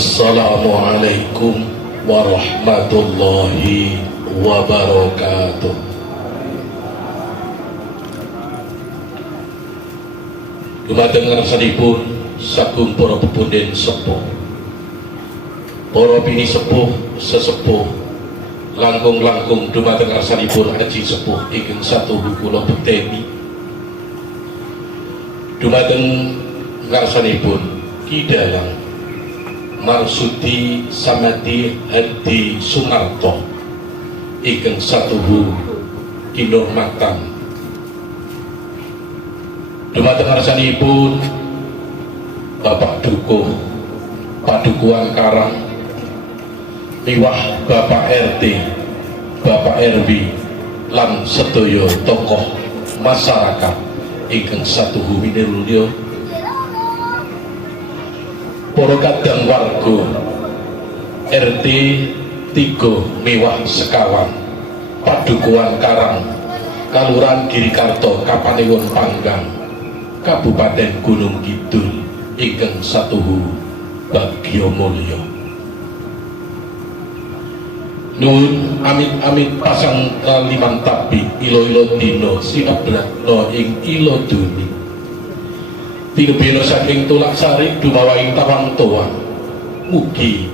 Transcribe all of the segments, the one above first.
Assalamualaikum warahmatullahi wabarakatuh. Dumateng ngarsanipun sagung para pepunden sepuh, para bini sepuh, sesepuh, langkung-langkung dumateng ngarsanipun aji sepuh ingkang satuhu kula bekteni. Dumateng ngarsanipun Ki Dalang Marsudi Samadi Hadi Sumarto ingkang satuhu kinurmatan. Dumateng ngarsanipun Bapak Dukuh Padukuhan Karang miwah Bapak RT, Bapak RW lan sedaya tokoh masyarakat ingkang satuhu winulya, para kadang warga RT 3 miwah sekawan Padukuhan Karang, Kalurahan Girikarto, Kapanewon Panggang, Kabupaten Gunung Kidul ingkang satuhu bagya mulya. Nuwun amit-amit pasang kaliman tapi ilo-ilo dino sinebrakna ing ilo duni. Tinebena saking tulak sari dumawaing tawang toa, mugi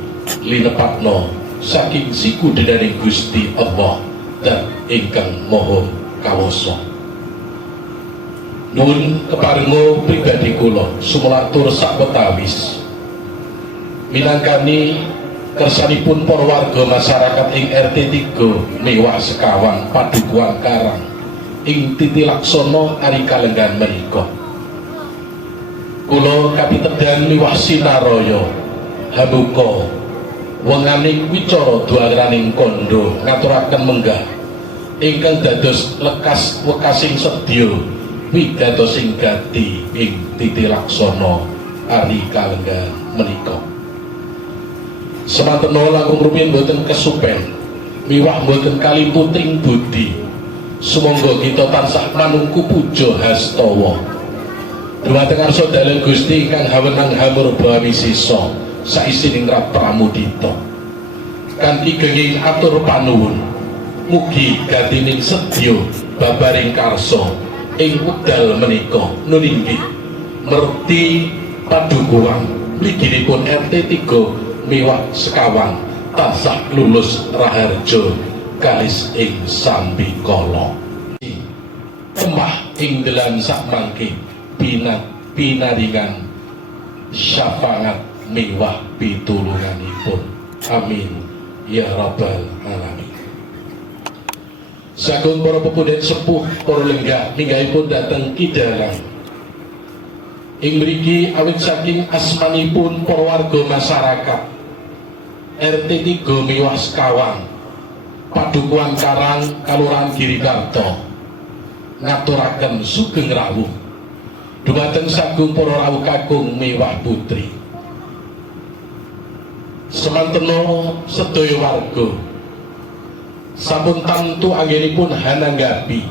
linepatno saking siku dedaning Gusti Allah dan ingkang maha kawasa. Nuwun keparenga pribadi kula sumelatur sawetawis minangkani kersanipun para warga masyarakat ing RT 3 miwah sekawan Padukuhan Karang ing titilaksana Ari Kalenggan menika. Kula kapitedan miwah sinaraya hamuka wenganing wicara duaraning kandha ngaturaken menggah ingkang dados lekas wekasing sedya wigatosing gati ing titilaksana Ari Kalenggan menika. Semantena langkung rumiyin boten kesupen miwah boten kalimputing budi, sumangga kita tansah manungku puja hastawa dumateng ngarsa dalang Gusti ingkang hawenang hamur bawi sisa saisining rat pramudita. Kanthi kenging atur panuwun mugi gatining sedya babaring karsa ing wekdal menika nuninggih merti padukuhan mliginipun RT 3 miwah sekawan tansah lulus raharja kalis ing sambikala. Temah ing dalam sakmangke pinaringan syafaat miwah pitulunganipun. Amin ya rabbal alamin. Sagung para pepunden sepuh, para lenggah minggahipun dhateng Ki Dalang ing mriki awit saking asmanipun para warga masyarakat RT 3 miwah sekawan Padukuhan Karang, Kalurahan Girikarto ngaturaken sugeng rawuh dumateng sagung para rawuh kakung miwah putri. Semantena sedaya warga sampun tamtu anggenipun hananggapi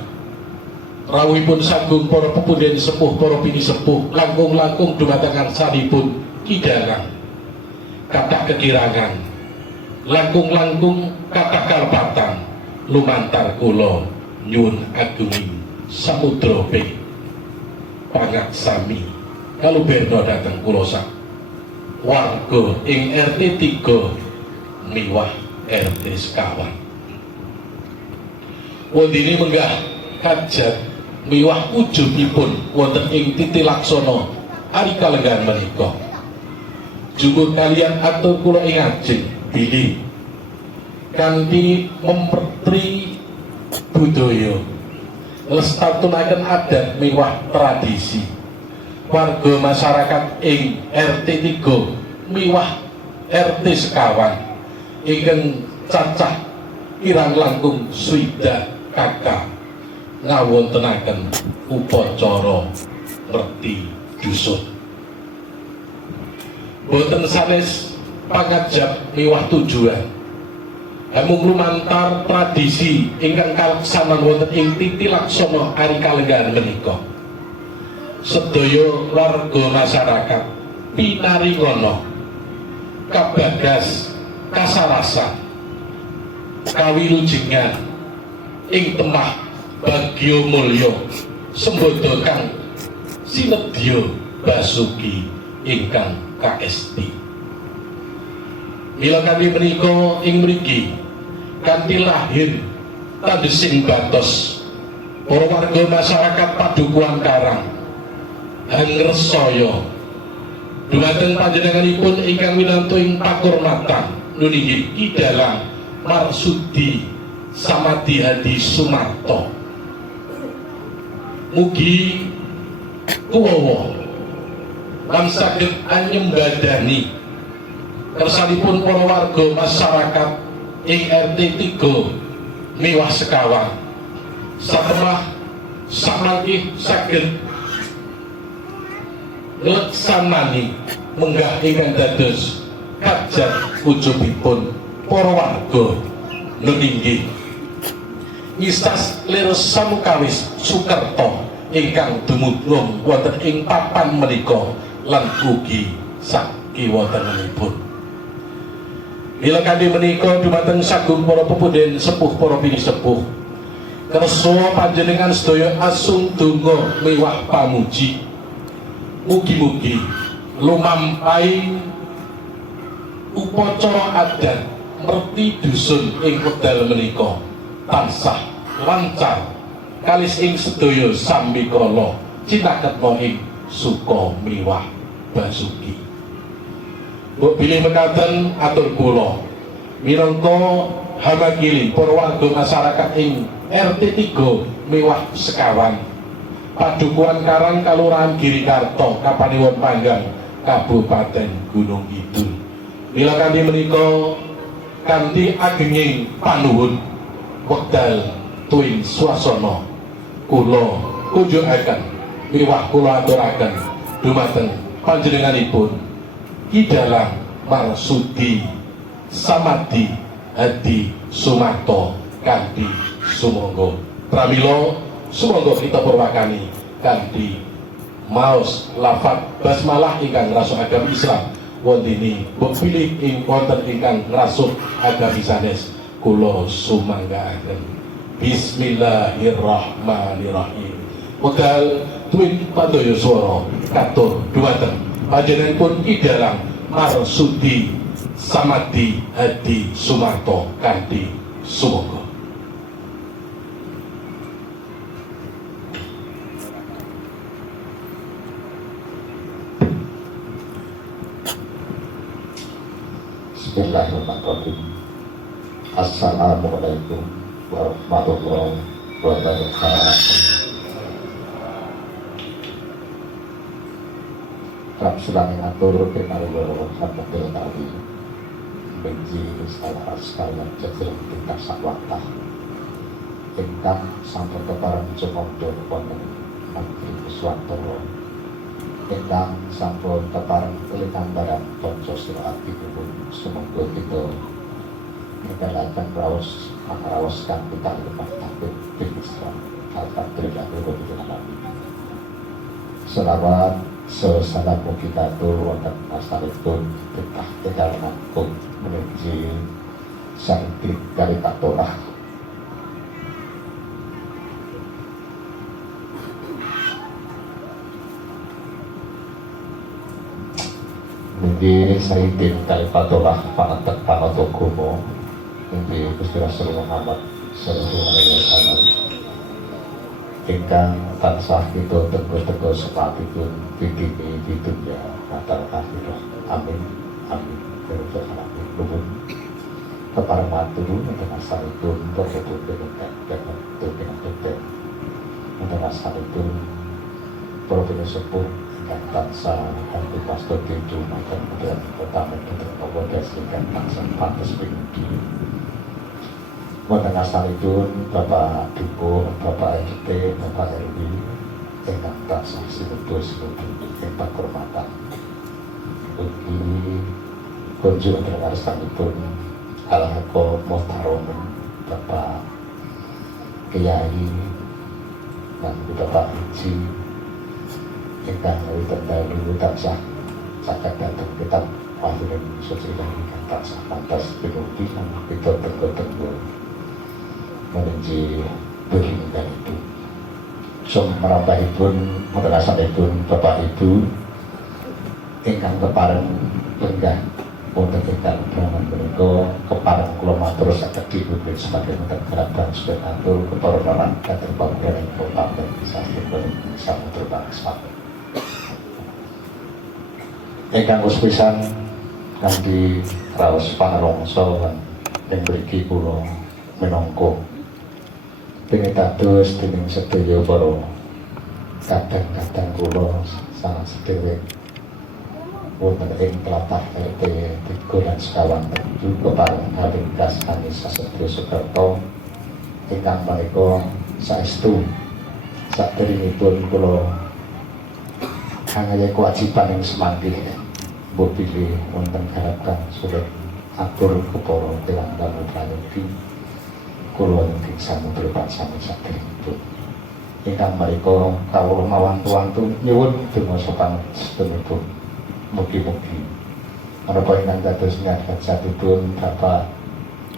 rawuhipun sagung para pepunden sepuh, para bini sepuh langkung-langkung dumateng ngarsanipun Ki Dalang kathah kekirangan langkung-langkung kathah kalepatan lumantar kula nyuwun agunging samudra pangaksami kaluberna dhateng kula sak warga ing RT 3 miwah RT sekawan. Wondene menggah hajat miwah ujugipun wonten ing titilaksana Ari Kalenggan menika. Jumbuh kalian atur kula ing ajeng bilih kanthi mempertri budaya lestarunaken adat miwah tradisi warga masyarakat ing RT 3 miwah RT sekawan ingkang cacah kirang langkung swidak kakak ngawontenaken upacara ngerti dusun. Boten sanes pangajap miwah tujuan, hamung lumantar tradisi ingkang kalaksanan wonten ing titilaksana Ari Kalenggan menika. Sedaya warga masyarakat pinaringana kabagas kasarasan kawilujengan ing temah bagyo mulya sembodo kang sinedya Basuki ingkang KST. Mila kanthi menika ing mriki kanthi lahir tandesing batos para warga masyarakat Padukuhan Karang Hangresaya dumateng panjenenganipun ingkang winantu ing pakurmatan nunggih Ki Dalang Marsudi Samadi Hadi Sumarto. Mugi kuwawa lan saged anyembadani kersanipun para warga masyarakat ing RT 3 Miwah Sekawan satemah samangkih saged leksanani menggah ingkang dados kajat ujubipun para warga nunggih Istas Lir Samukawis Sukerto ingkang dumudung wonten ing papan menika lan ugi sakiwatenipun. Mila kanthi menika dumateng sagung para pepundhen sepuh para bini sepuh kersa panjenengan sedaya asung donga miwah pamuji mugi-mugi lumampahi upacara adat merti dusun ing wekdal menika tansah lancar kalis ing sedaya sambikala cinaketna ing suka miwah Basuki. Mbok bilih mekaten atur kula minangka hamakili para warga masyarakat ing RT 3 Miwah Sekawan Padukuhan Karang Kalurahan Girikarto Kapaniwon Panggang Kabupaten Gunung Kidul. Mila kanthi menika kanthi agenging panuwun wekdal tuwin swasana kula kunjukaken miwah kula aturaken dumateng panjenenganipun Ki Dalang Marsudi Samadi Hadi Sumarto kanthi sumangga pramila sumangga kita purwakani kanthi maos lafaz basmalah ingkang ngrasuk agami Islam wondene mbok pilih ing wonten ingkang ngrasuk agami sanes kula sumanggaaken. Bismillahirrahmanirrahim. Wekdal tuwin pandaya swara katur dhumateng panjenenganipun Ki Dalang Marsudi Samadi Hadi Sumarto kanthi sumangga. Bismillahirrahmanirrahim. Assalamualaikum warahmatullahi wabarakatuh. Ram sulami ngatur pinaryo sabdil tali benji salah sekalian jejel tingkah sakwatah ingkang sampun kepareng sumangga wonten negeri Wiswatara ingkang sampun kepareng likambaran Pancasila Abdipun sumangga kita ngendalaken raos mangaraos kanthi kalimat takbir Islam alhamdulillah rabbil alamin. Selawat sesalam mugi katur wonten asaripun berkah kekalangipun menuju sang kali katolah mugi saipin kali katolah pangantek panatogomo mugi Gusti Rasul Muhammad sallallahu alaihi wasallam ingkang tansah kita teguh-teguh sepatipun bidini di dunia natal akhirah. Amin amin ya alamin. Nuwun kepareng matur wonten asalipun perpun dengan dengan wonten asalipun para sepuh ingkang tansah kanthi pasta kincu makan kemudian pertama kita pawodas ingkang tansah pantes pinunggi wonten asalipun Bapak Duko, Bapak RT, Bapak RW ingkang tansah sinebut-sinebut ing pakurmatan. Ugi kunjung ngarsanipun Alhaqo Muhtarom Bapak Kiai lan Bapak Haji ingkang wonten dalu tansah saged dhateng kita panjenengan secerita ingkang tansah pantas pinuti lan kita tenggo-tenggo menuju berhingga itu. Sumrambahipun muterasanipun Bapak Ibu ingkang kepareng lenggah wonten ingkang braman menika kepareng kula matur sakedhi publik sebagai wonten kerabat sudah atur kepara laran kader pamrene Bapak dan sampun samudra bangsa. Ingkang kuspisan kanthi raos panalongso lan ing mriki kula minangka pingitados dening sedaya para kadang-kadang kula salah sedherek wonten ing tlatah RT 3 lan sekawan tujuh kepareng Habibkas Anis Sasetyo Soekarto ingkang menika saestu saderengipun kula angaya kewajiban ing semanggih mbok pilih wonten garakan surat atur kepara kelang dalu prayogi kula ing samudra pansami saderengipun ingkang menika kawula mawantu-wantu nyuwun donga sopan sedherek. Mugi-mugi menapa ingkang dados ngadat satipun Bapak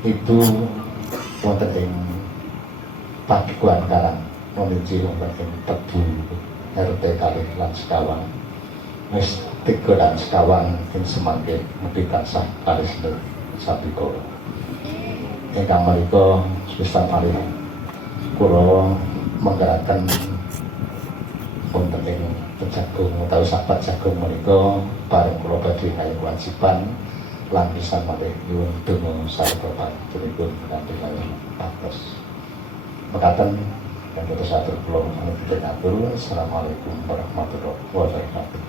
Ibu wonten ing Padukuhan Karang menuju wonten ing Tebu RT kalih lan sekawan wis 3 lan sekawan ing semangke mugi tansah karesna sabikala. Ingkang menika sepisan malih kula menggerakan wonten ing Jagung utawi sahabat Jagung menika bareng kula badhe kaya kewajiban lan pisan malih nyuwun donga sarta panjenenganipun kanthi kaya patos. Mekaten yang kita satur kula menika atur. Assalamualaikum warahmatullahi wabarakatuh.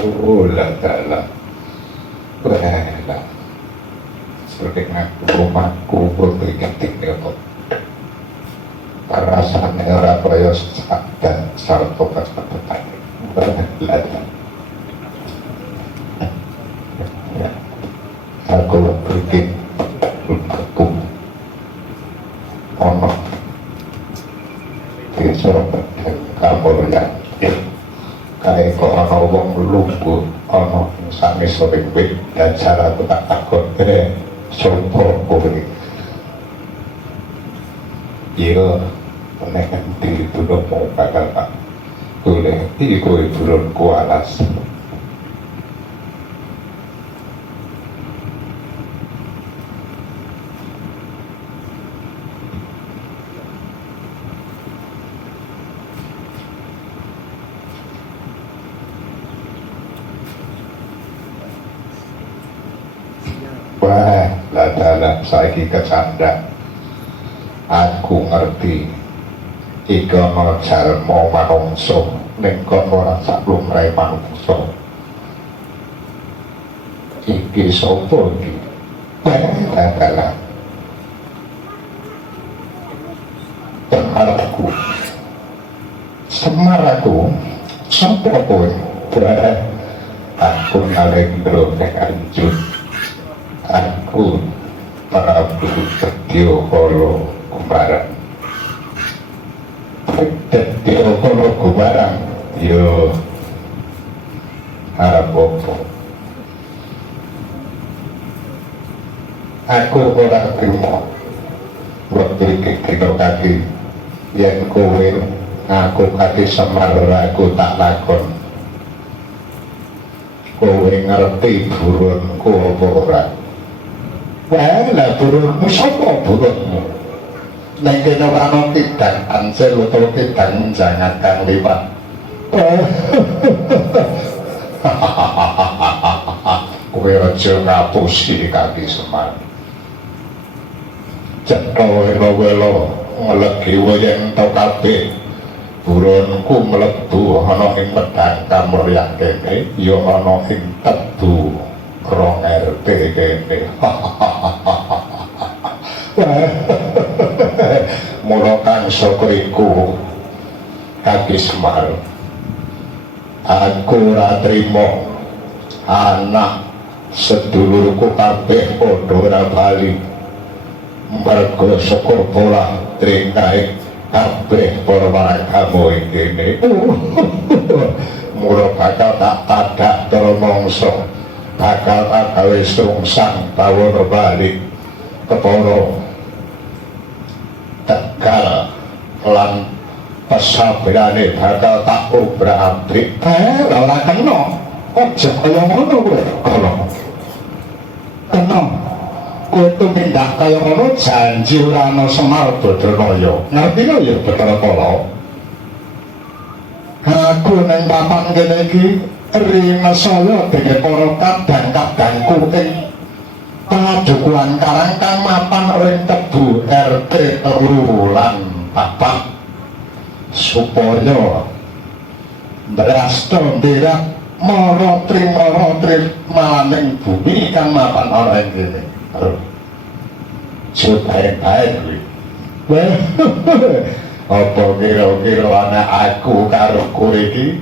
Ulah dalam Belah Seperti ngaku rumahku putri ketik itu Perasaan orang kaya sadar Sarto kesepetan Belah Aku berpikir Aku Ono Kisah Kamur yang Kaya kok ana wong lumpuh ana sami sore kuwi dajar aku tak takon kene sapa kowe iya nek endi tulung mau bakal tak golek iku turunku alas wah, ladalah saiki kecanda. Aku ngerti. Iki ana jalma manungsa ning kono ora saklumrahe manungsa. Iki sapa iki? Wah, ladalah. Temarku. Semaraku. Sapa kowe? Wah, aku Nalendra nek anjur. Aku Prabu Setyakala Kumarang. Setyakala Kumarang yo arep apa? Aku ora trimo wektu iki kena kaki yen kowe ngaku kaki Semar aku tak lakon. Kowe ngerti burunku apa ora? Wah, lah burungmu sapa burungmu? Nek kene ora ana tidang ansel utawa tidang jangan kang liwat. Kowe aja ngapusi kaki Semar. Cetha welo-welo nglegi wayang to kabeh. Burungku mlebu ana ing pedang kamriyang kene, ya ana ing tebu rong RT kene. Mula kang saka iku Kaki Semar aku ora trima anak sedulurku kabeh padha ora bali mergo saka pola tringae kabeh para waragamu ing kene. Mula bakal tak tadak cara mangsa bakal tak gawe sungsang bawana bali kepara Tegal lan pesabrane bakal tak obrak-abrik. Ora kena. Aja kaya ngono kowe. Kena. Kowe tumindak kaya ngono janji ora ana Semar Badranaya. Ngerti lho ya Bathara Kala. Aku ning papan kene iki rinasaya dengan para kadang-kadangku ing padukuhan Karang kang mapan ring tebu RT 3 lan 4 supaya ndrasta nderak mara-tri maning bumi kang mapan ana ing kene. Supaya baik kuwi. Apa kira-kira anak aku karo kowe iki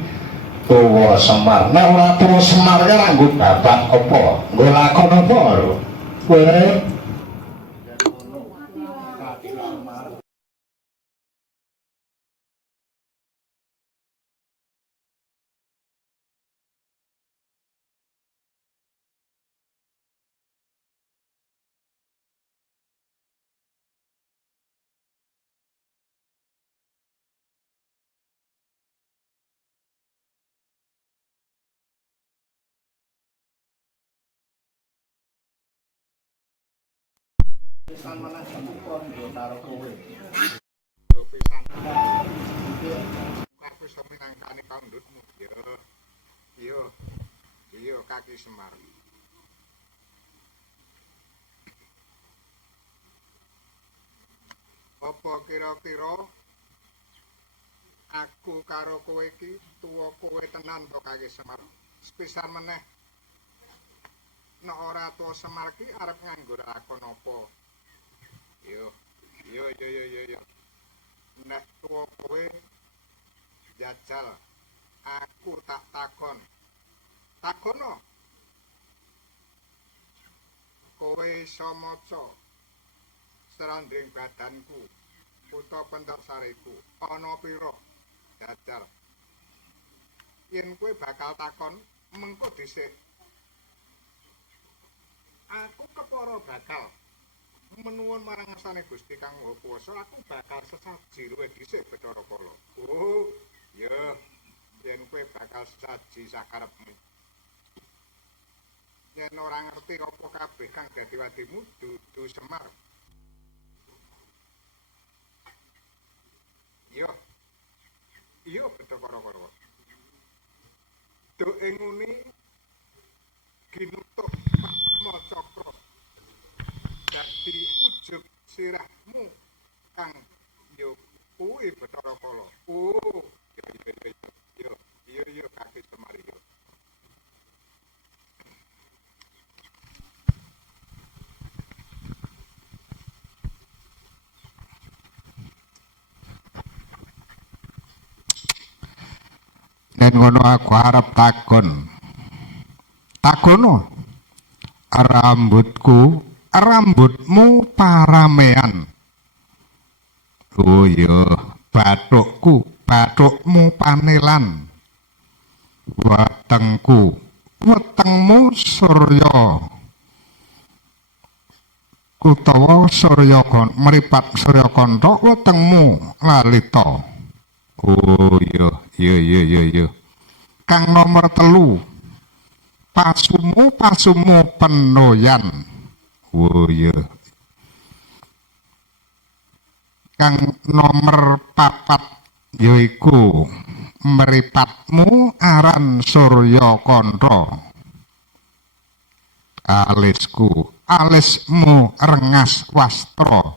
tuwa Semar? Nek ora tuwa Semar ya nganggo babat apa? Nggo lakon apa lho? Kowe iya Kaki Semar. Apa kira-kira aku karo kowe iki tuwa kowe tenan to Kaki Semar? Sepisan meneh nek ora tuwa Semar ki arep nganggo lakon apa? Yo. Nek tuwa kowe jajal aku tak takon. Takono. Kowe iso maca seranding badanku utawa pentasariku ana pira? Jajal. Yen kowe bakal takon mengko dhisik. Aku kepara bakal menuwun marang ngersane Gusti Kang Maha Kuwasa, aku bakal sesaji luwih dhisik Bathara Kala. Oh, ya. Yen kowe bakal sesaji sakarepmu. Yen ora ngerti apa kabeh kang dadi wadimu dudu Semar. Yo. Iya Bathara Kala. Duk nguni ginutuk Patmacakra dadi ujug sirahmu kang yo kuwi Bathara Kala. Oh, yo Kaki Semar yo. Nen ngono aku arep takon. Takono. Rambutmu paramean. Oh iya, bathukmu panelan. Wetengmu surya. Utawa surya mripat surya kantha wetengmu lalita. Oh iya. Kang nomor 3. Pasumu penoyan. Oh iya. Kang nomor 4 yaiku mripatmu aran surya kantha. Alismu rengas wastra.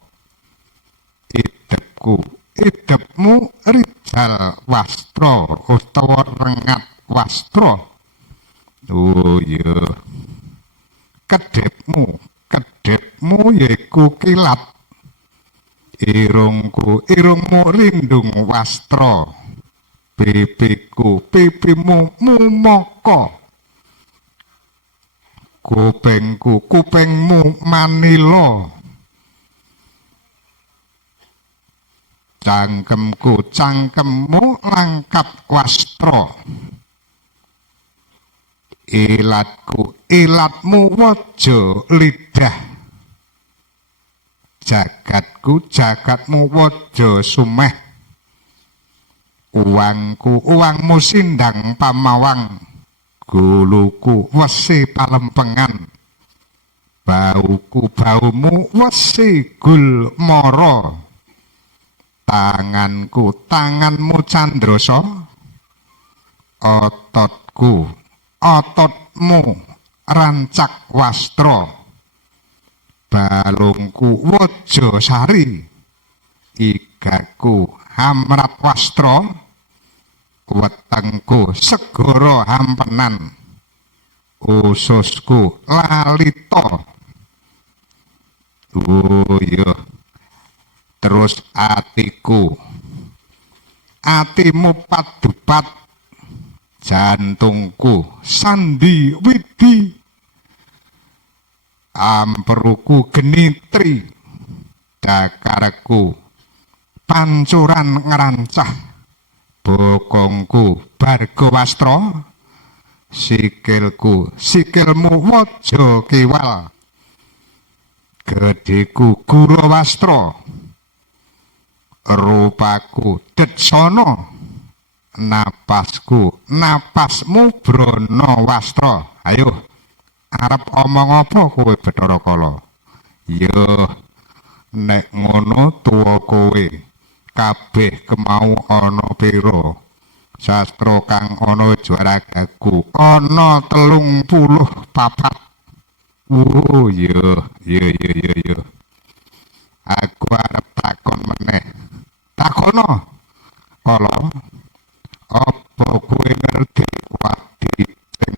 Idepmu rijal wastra utawa rengat wastra. Oh iya. Kedhepmu yaiku kilat. Irungmu rindung wastra. Pipimu mumaka. Kupingmu manila. Cangkemmu langkap wastra. Ilatmu waja lidah. Jagatmu waja sumeh. Uangmu sindang pamawang. Guluku wesi palempengan. Baumu wesi gul mara. Tanganmu candrasa. Ototmu rancak wastra. Balungku waja sari. Igaku hamrat wastra. Wetengku segara hampenan. Ususku lalita. Oh iya. Terus atimu padupat. Jantungku sandi widi. Amperuku genitri. Dakarku pancuran ngerancah. Bokongku barga wastra. Sikilmu waja kiwal. Gedheku gura wastra. Rupaku detsana. Napasmu brana wastra. Ayo, arep omong apa kowe Bathara Kala? Yo, nek ngono tuwa kowe kabeh kemau ana pira? Sastra kang ana juaragaku ana 34. Oh iya. Aku arep takon meneh. Takono. Kala apa kowe ngerti wadi sing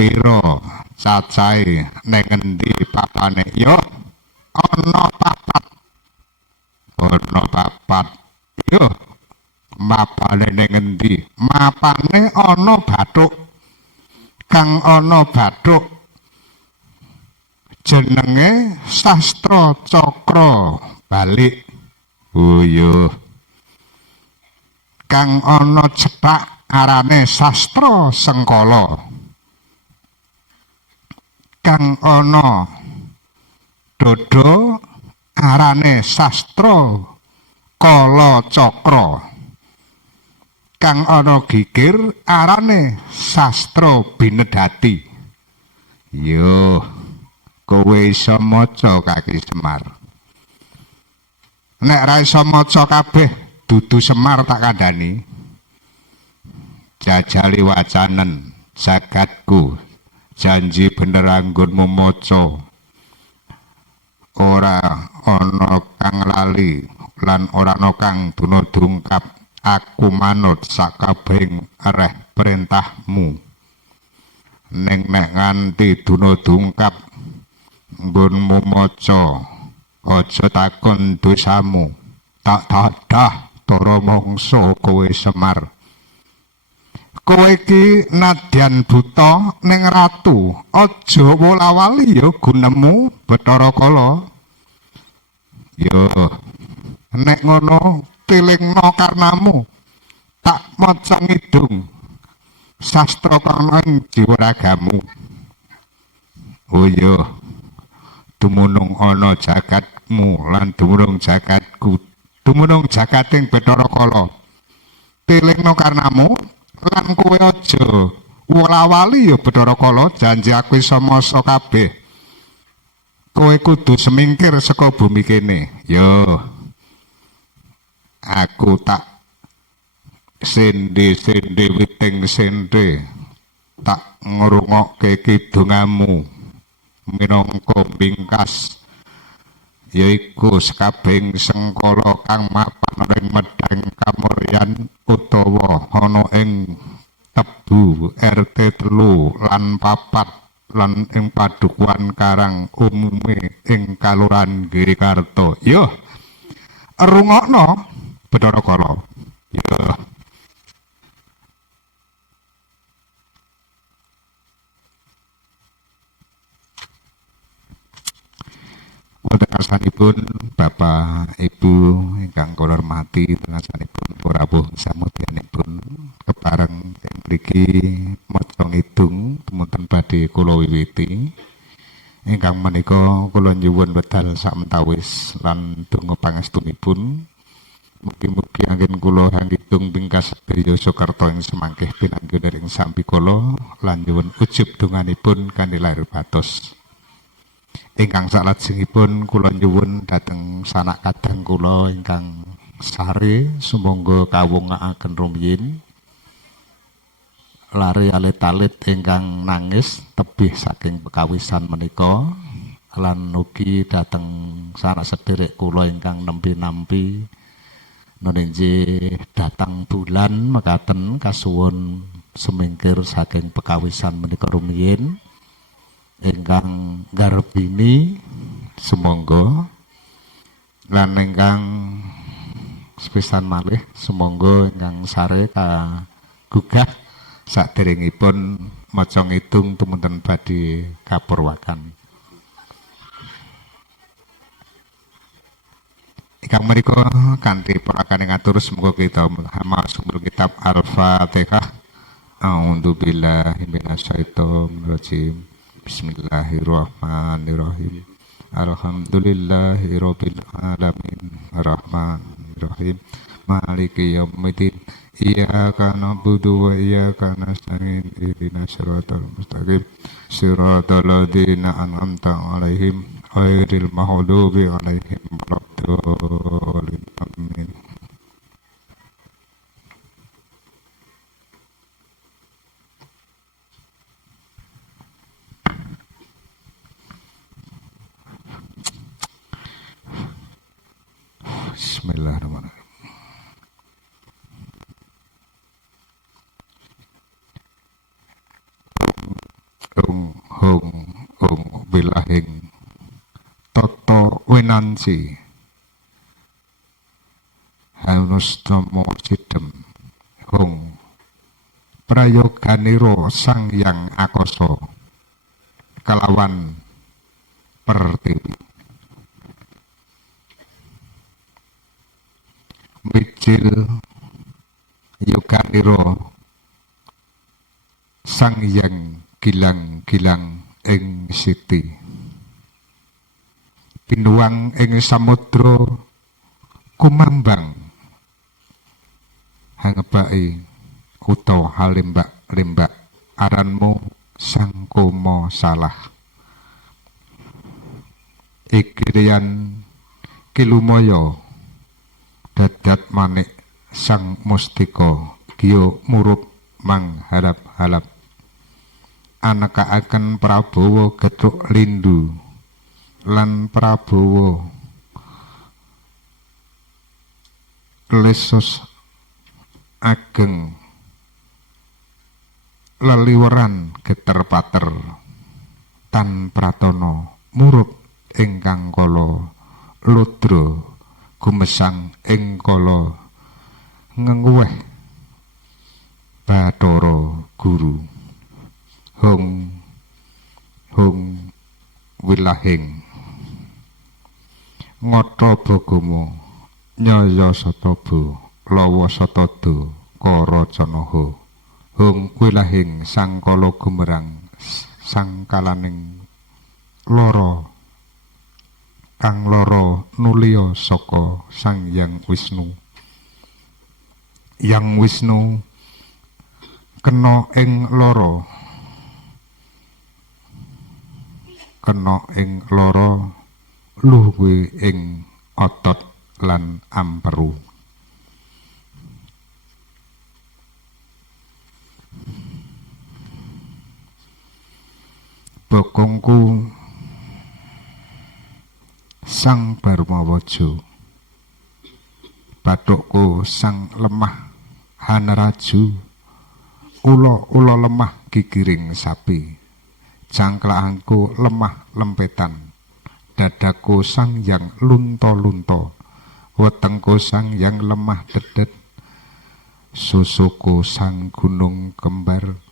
pira cacahe ning endi papane yo ana papat yo mapane ning endi mapane ana bathuk kang ana bathuk jenenge Sastra Cakra Balik oh yo kang ana cethak arane Sastra Sengkala kang ana dodo arane Sastra Kala Cakra kang ana gigir arane Sastra Binedati yo kowe iso maca Kaki Semar nek ra iso maca kabeh dudu Semar tak kandhani jajali wacanen jagatku janji bener anggonmu maca ora ana kang lali lan ora ana kang duna dungkap aku manut sakabehing areh perintahmu ning nek nganti duna dungkap nggonmu maca aja takon dosamu tak dadah tara mangsa kowe Semar kowe iki nadyan buta ning ratu aja wolawali ya gunemu Bathara Kala yo nek ngono tilingna karnamu tak maca ngidung sastra kana ing jiwaragamu oh yo dumunung ana jagatmu lan dumunung jagatku dumunung jagating Bathara Kala tilingna karnamu lan kowe aja wolawali ya Bathara Kala janji aku iso maca kabeh kowe kudu semingkir saka bumi kene yo aku tak sende witing sende tak ngrungokke kidungamu minangka bingkas yaiku sakabehing sengkala kang mapan ing medhang kamuryan utawa ana ing tebu RT 3 lan 4 lan ing padukuhan Karang umume ing Kalurahan Girikarta yo rungokno Bathara Kala yo tengasanipun Bapak Ibu ingkang kula hormati tengasanipun rawuh samudyanipun kepareng ing mriki maca ngidung temunten badhe kula wiwiti ingkang menika kula nyuwun wedal samentawis lan donga pangestunipun mugi-mugi anggen kula hanggidung bingkas sedaya Soekarto ing semangkih pinanggih ing sampikala lan nyuwun ujub donganipun kanthi lair batos. Ingkang salajengipun kula nyuwun dhateng sanak kadang kula ingkang sare sumangga kawungakaken rumiyin lare alit-alit ingkang nangis tebih saking pekawisan menika lan ugi dhateng sanak sedherek kula ingkang nembe-nampi nunjih dhateng bulan mekaten kasuwun semingkir saking pekawisan menika rumiyin ingkang garbini sumangga lan ingkang sepisan malih sumangga ingkang sare kagugah saderengipun maca ngidung temunten badhe kapurwakan. Ingkang menika kanthi purakaning atur semoga kita hamal sumber kitab Al-Fatihah. A'udzu billahi minasyaitonir rajim. Bismillahirrahmanirrahim. Alhamdulillahirabbil alamin. Arrahmanirrahim. Maliki yaumiddin. Iyyaka na'budu wa iyyaka nasta'in. Ihdinas siratal mustaqim. Siratal ladzina an'amta 'alaihim ghairil maghdubi 'alaihim waladdallin. Amin. Bismillahirrahmanirrahim. hung wilahing tata wenanci hanustama sidhem hung prayoganiro sang yang akasa kelawan pertiwi mijil yoganiro sang yang gilang-gilang ing siti pinuwang ing samudra kumambang hangebake utawa halembak-lembak aranmu sangkoma salah ikirian kilumaya dadat manik sang mustika giyo murup mangharap-harap anakaaken Prabowo Gethuk Lindu lan Prabowo lesus ageng leliweran geter-pater tan pratana murup ingkang kala ludra gumesang ing kala ngenguweh Bathara Guru hung wilahing ngata bagamu nyaya sataba lawa satada karacanaha hung wilahing sangkala gumerang sangkalaning lara kang lara nulia saka Sang Hyang Wisnu Yang Wisnu kena ing lara luhwe ing otot lan amperu bokongku sang Barmawaja bathukku sang lemah hanraju ula lemah gigiring sapi jangklaangku lemah lempetan dadaku sang yang lunta-lunta wetengku sang yang lemah dedet susuku sang gunung kembar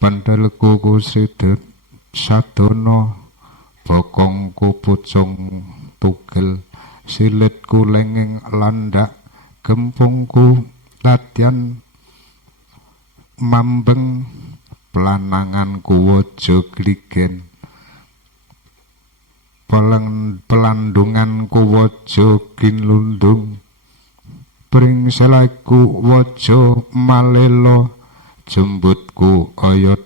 pendelku kusridet sadono bokongku pucung tugel silitku lengeng landak gempungku latihan mambeng pelananganku waja gligen pelandunganku waja ginlundung bringselaku waja malelo jembutku oyot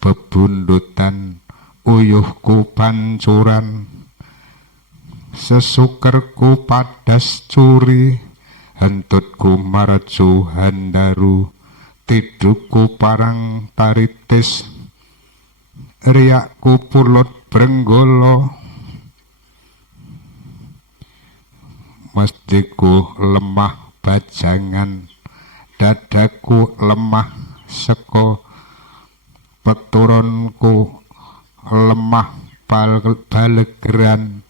bebundutan uyuhku pancuran sesukerku padas curi hentutku marju handaru tidukku parang taritis riakku pulut brenggolo mestiku lemah bajangan dadaku lemah seko peturonku lemah balegeran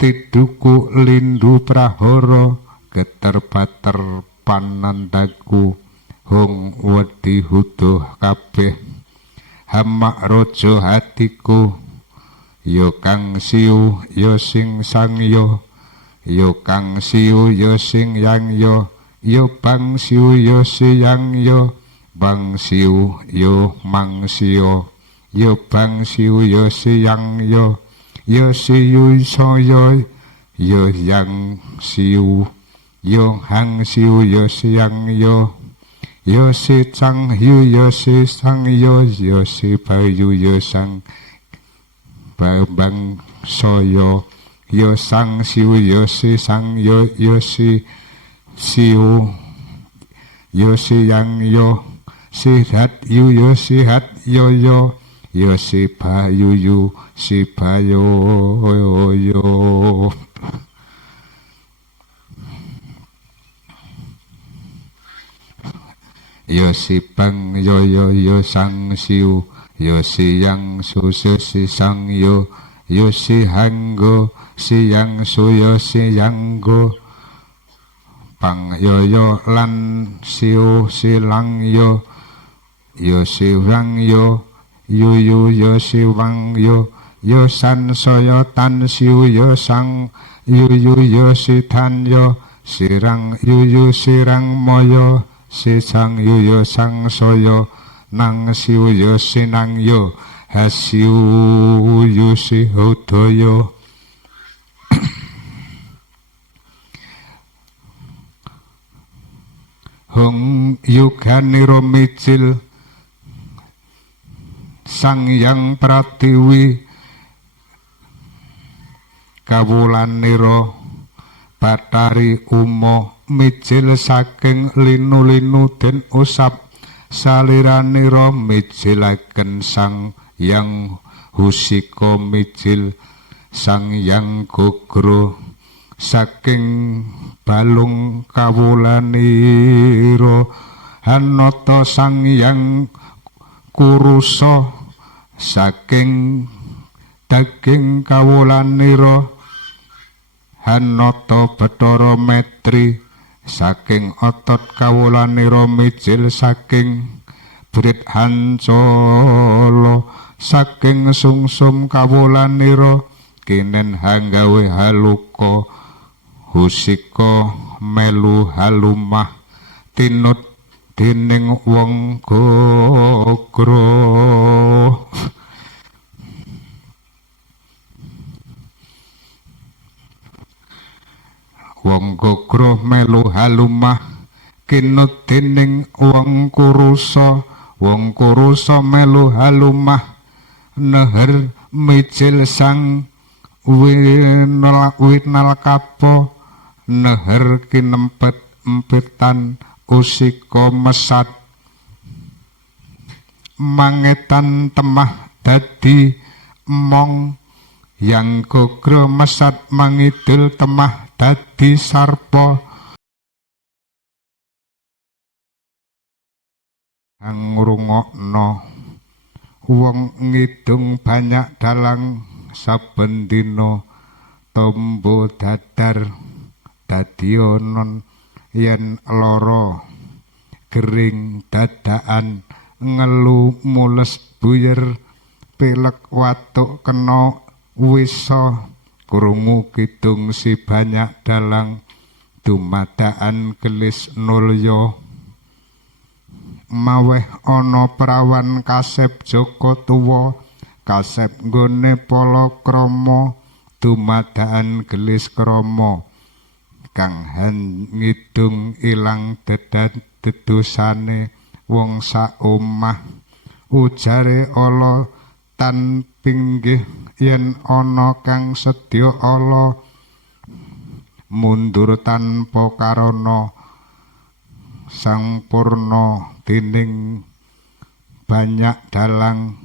tiduku lindu prahara geter-bater panandaku hung wedi huduh kabeh hamak raja hatiku ya kang siu ya sing sangya ya kang siu ya sing yangya ya bang siu ya sing ya bang siu ya mang siu ya bang siu ya sing ya siu saya ya yang siu ya hang siu ya sing ya si cang yu ya si sang ya si bayu ya sang bang soyo ya sang siu ya si sang ya si siu ya si yang yo si hat yu ya si hat yo ya si bayu yu si bayo yo yo si bang yo sang siu yo si yang su si sang yo si hanggo si yang su yo si yang go pang yo lan siu si lang yo si wang yo yo si wang yo san soyo tan siu yo sang yo si tan yo sirang yo sirang moyo si sang yo sang soyo nang siu yo sinang yo hasiu yo si hodoyo hong yuganiro micil sang yang pratiwi kawulaniro batari umo mijil saking linu-linu den usap saliraniro mijilaken sang yang husiko mijil sang yang gogro saking balung kawulaniro hanoto sang yang kuruso saking daging kawulaniro hanoto Bathara Metri saking otot kawulaniro mijil saking brit hancala saking sungsum kawulaniro kinen hanggawe haluka husika melu halumah tinut dening wong gogro wong gogro melu halumah kinut dening wong kurusa melu halumah neher mijil sang winal kapo neher kinempet empitan usika mesat mangetan temah dadi mong yang gogro mesat mangidul temah dadi sarpa ngrungokno wong ngidung banyak dalang saben dina tombo dadar dadi onon yen lara gering dadakan ngelu mules buyer pilek watuk kena wisa krungu kidung si banyak dalang dumadaan gelis nulya maweh ana prawan kasep Joko tuwa kasep nggone palakrama dumadaan gelis krama kang ngidung ilang dedusane wong sak omah ujare ala tan pinggih yen ana kang sedya ala mundur tanpa karana sang purna dening banyak dalang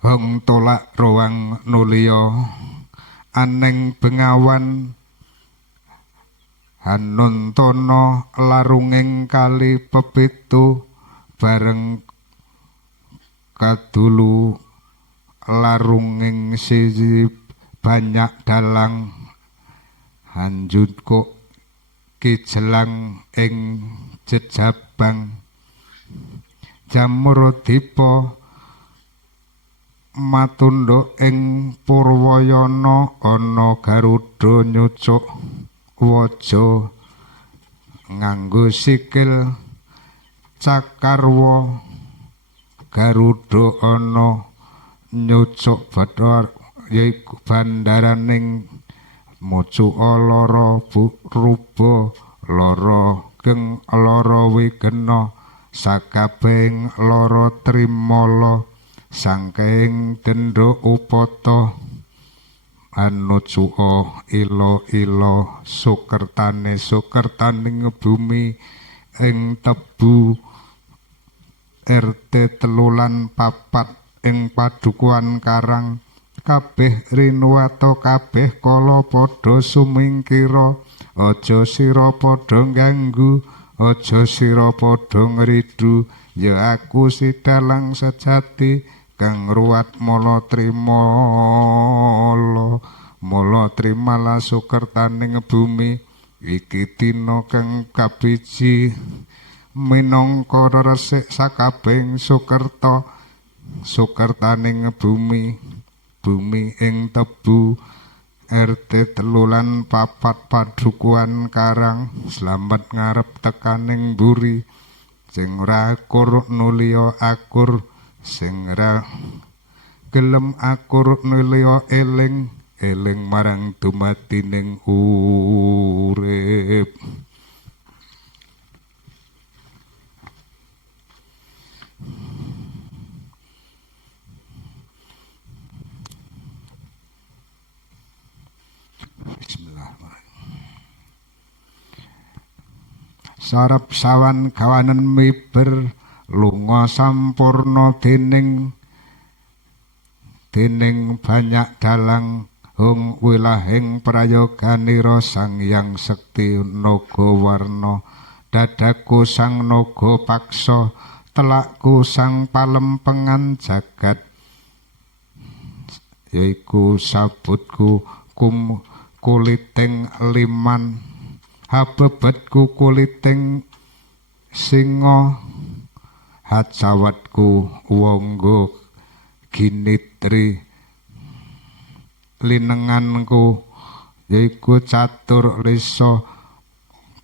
hong tolak roang nulia aneng bengawan hanuntono larunging kali pepitu bareng kadulu larunging siji banyak dalang hanjut kok kijelang ing jejabang jamur dipa matunduk ing Purwayana ana Garuda nyucuk waja nganggo sikil cakarwa Garuda ana nyucuk Bathara yaiku bandaraning mucuka lara rupa lara geng lara wigena sakabehing lara trimala sangkeng dendha upata anucuka ila-ila sukertaning bumi ing tebu RT 3 lan 4 ing padukuhan karang kabeh rinuwata kabeh kala padha sumingkira aja sira padha ganggu aja sira padha ngridu ya aku sidalang sejati kang ruwat mula trimalah sukertaning bumi iki dina kang kabiji minangka resik sakabehing sukertaning bumi ing tebu RT 3 lan 4 padukuhan karang slamet ngarep tekaning mburi sing ora akur nulia akur sing ora gelem akur nulia eling marang dumadining urip. Sarep sawan kawanen miber lunga sampurna dening banyak dalang hung wilahing prayoganira sang Hyang Sekti naga warna dadaku sang naga paksa telakku sang palempengan jagat yaiku sabutku kuliting liman habebetku kuliting singa hajawatku wangga ginitri linenganku yaiku catur lisa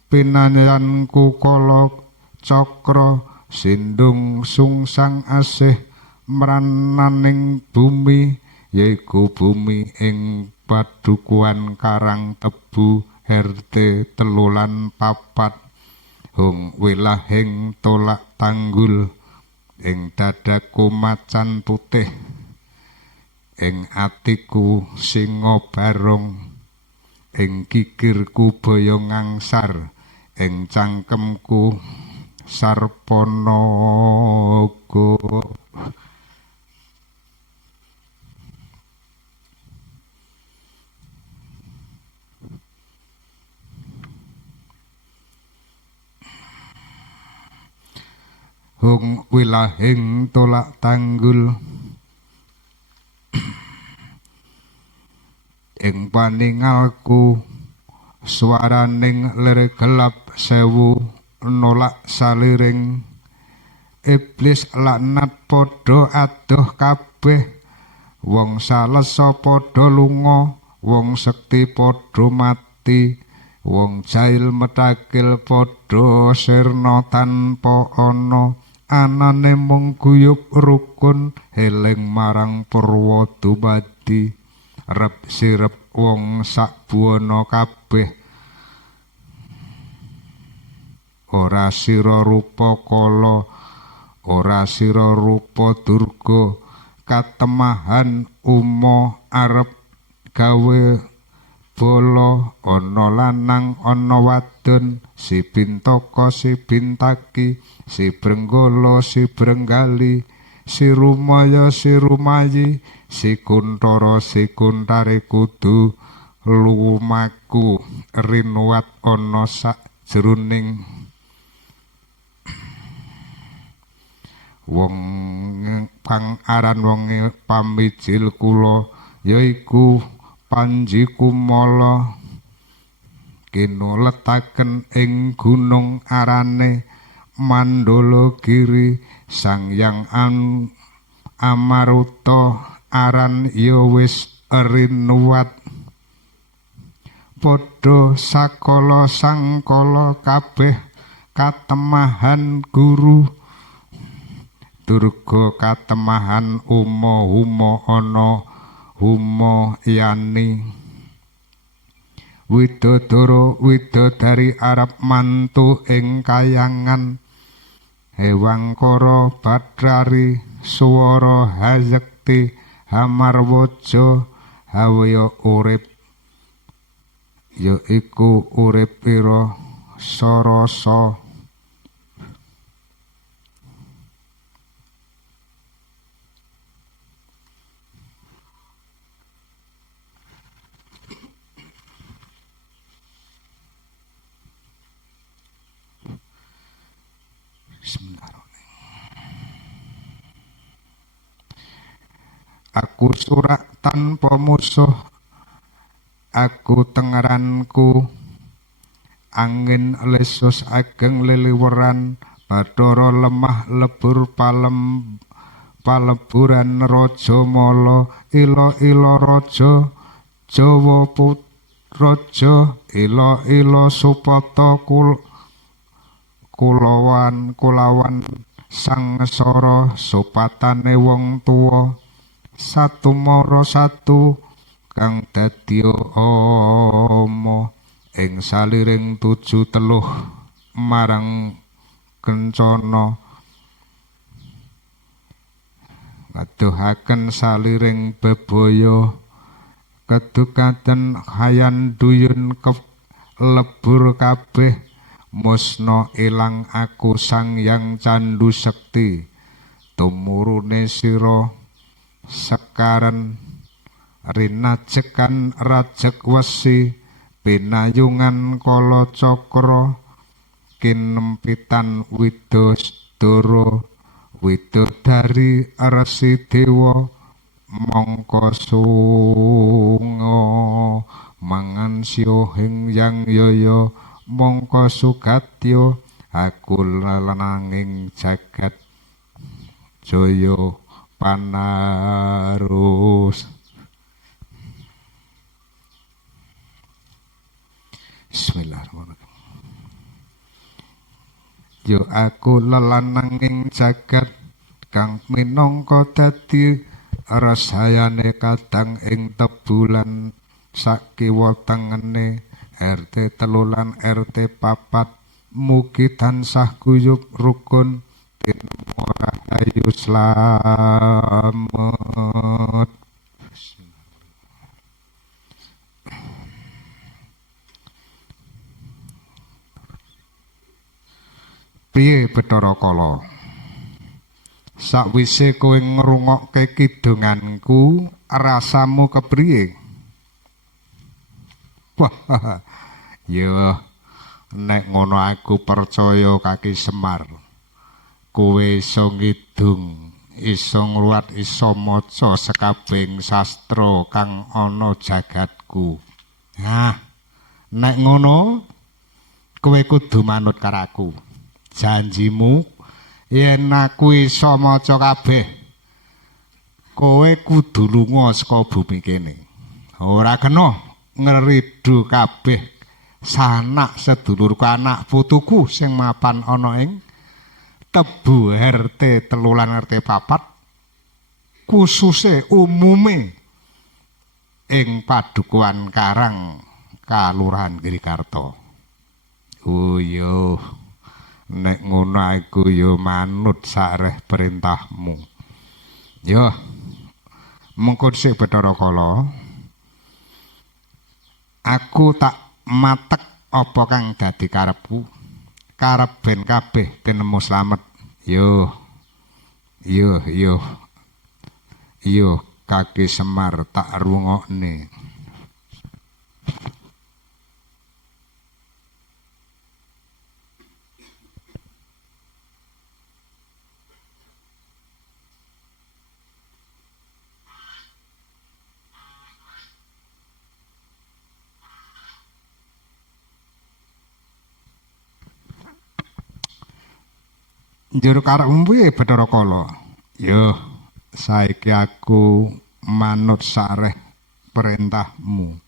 pinanyanku kala cakra sindung sungsang asih mrananing bumi yaiku bumi ing padukuhan karang tebu RT 3 lan 4 hung wilahing tolak tanggul ing dadaku macan putih ing atiku singa barong ing kikirku boyong ngangsar ing cangkemku sarpanaga. Hung wilahing tolak tanggul ing paningalku swaraning lir gelap sewu nolak saliring iblis laknat padha adoh kabeh wong salesa padha lunga wong sekti padha mati wong jail metakil padha sirna tanpa ana anane mung guyub rukun eling marang purwa dumadi rep sirep wong sakbuana kabeh ora sira rupa kala ora sira rupa durga katemahan uma arep gawe bala ana lanang ana wadon si bintaka si bintaki si brenggala si brenggali si rumaya si rumayi si kuntara si kuntare kudu lumaku rinuwat ana sajroning wong kang aran wong pamijil kula yaiku Panji Kumala kinuletaken ing gunung arane Mandalagiri Sang Hyang Amaruta aran ya wis rinuwat padha sakala sangkala kabeh katemahan guru durga katemahan uma ana Huma yani widodari arep mantu ing kayangan Hewangkara Badrari Swara Hayekti Hamarwaja Hawaya urip yaiku urip pira sarasa Aku surak tanpa musuh, aku tengeranku, angin lesus ageng liliweran, Bathara lemah lebur paleburan raja mala, ila raja Jawa raja, ila supata kulawan sangsara, supatane wong tuwa, satu mara satu kang dadi ama ing saliring 7 teluh marang kencana, ngaduhaken saliring bebaya, kedukaten hayan duyun lebur kabeh, musna ilang aku sang yang candu sekti, tumurune sira sekaran rinajekan rajek wesi, pinayungan kala cakra, kinempitan widodara, widodari resi dewa, mangka sunga mangan siohing yang yaya, mangka sugatya aku lananging jagat jaya panarus. Bismillahirrahmanirrahim. Yo aku lelananging jagat kang minangka dadi rasayane kadang ing tebulan sakiwa tengene, RT 3 lan RT 4 mugi tansah guyub rukun tinmora ayu slamet. Piye Bathara Kala, sakwise kowe ngrungokke kidunganku, rasamu kepriye? Wah, ya nek ngono aku percaya Kaki Semar. Kowe iso ngidung, iso ngruwat, iso maca sekabehing sastra kang ana jagatku. Nah, nek ngono kowe kudu manut karo aku. Janjimu yen aku iso maca kabeh, kowe kudu lunga saka bumi kene. Ora kena ngeridu kabeh sanak sedulurku, anak putuku sing mapan ana ing Tebu RT 3 lan RT 4, kususe umume ing Padukuhan Karang Kalurahan Girikarta. Oh yo, nek ngono aku yo manut sareh perintahmu. Yo, mengko sik Bathara Kala, aku tak matek apa kang dadi karepku, karep ben kabeh tinemu slamet. Yo Kaki Semar tak rungokne. Njur karepmu piye Bathara Kala? Yo, saiki aku manut sareh perintahmu.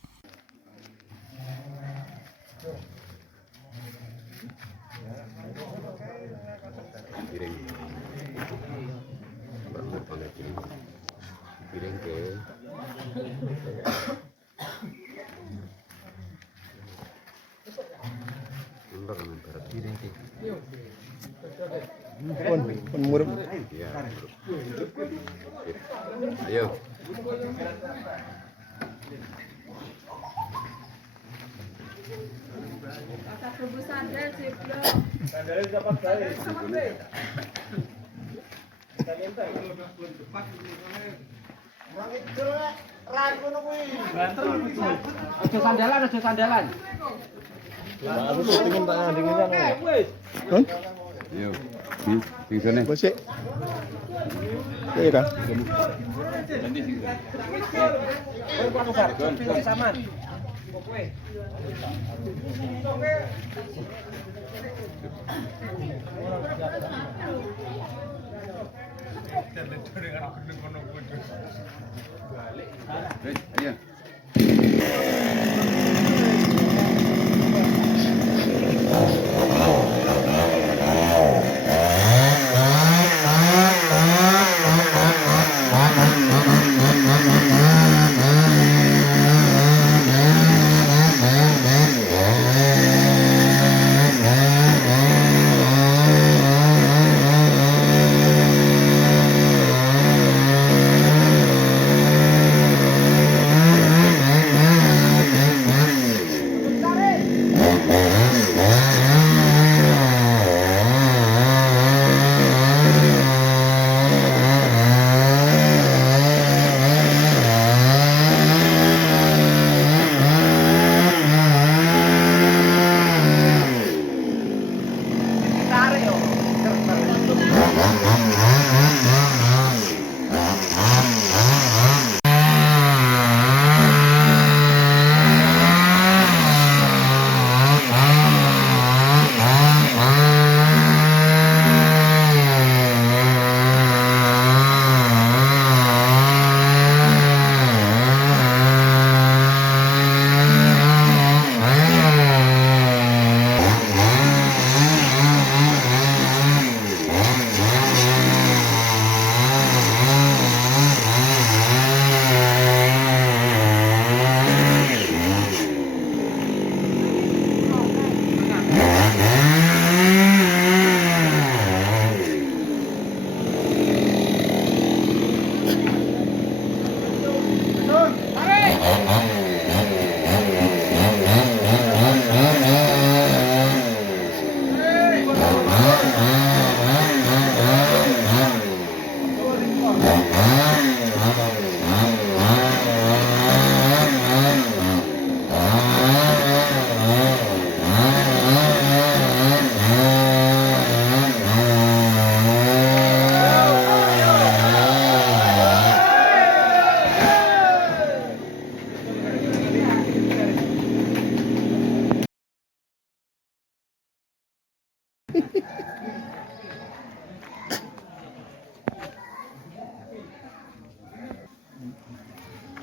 Pun murid. Ayo. Kata tubuh sandal jeblok. Sandalnya dapat saya. Aja sandalan, aja sandalan. Aku syutingin tak dingin kan. Ayo. Di sana. Bosik. Oke dah. Ayo.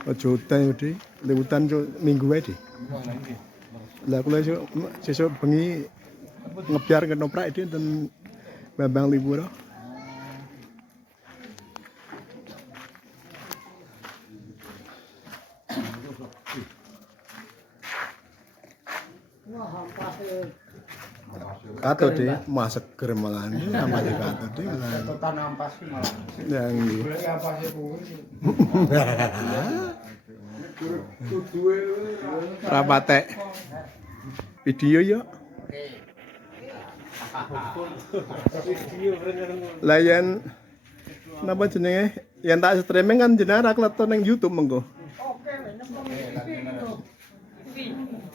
Ojo hutan udah, hutan minggu aja. Lah kalau sesuk bengi ngebiar ketoprak itu dan Bambang libur. Kato deh, masak geremalan ini namanya kato deh. Totan ampas malah. Yang ini. Rapate video ya. Layan napa jenenge? Yang tak streaming kan jenenge ra kleton ning YouTube mengko.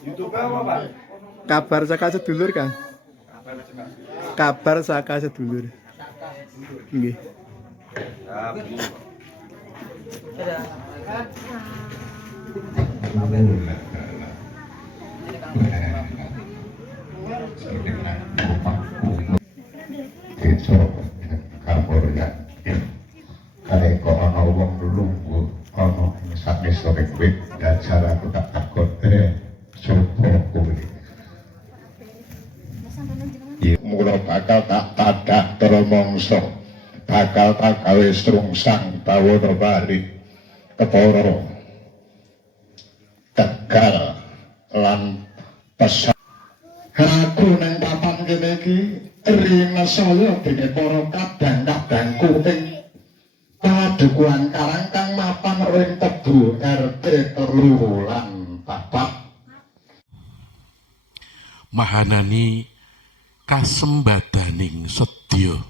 YouTube apa, Pak? Kabar saka sedulur, Kang. Kabar saka sedulur. Nggih. Kok ana wong lungguh ana ing sakesore kowe dajar aku tak takon sapa kowe. Ya mula bakal tak tadak termongso bakal tak gawe strungsang bawana bari kepara Tegal lan pesan aku nang papan kene iki rina saya dene para kadang-kadangku ing Padukuhan Karang kang mapan ring Tebu RT 3 lan 4. Mahanani kasembadaning sedya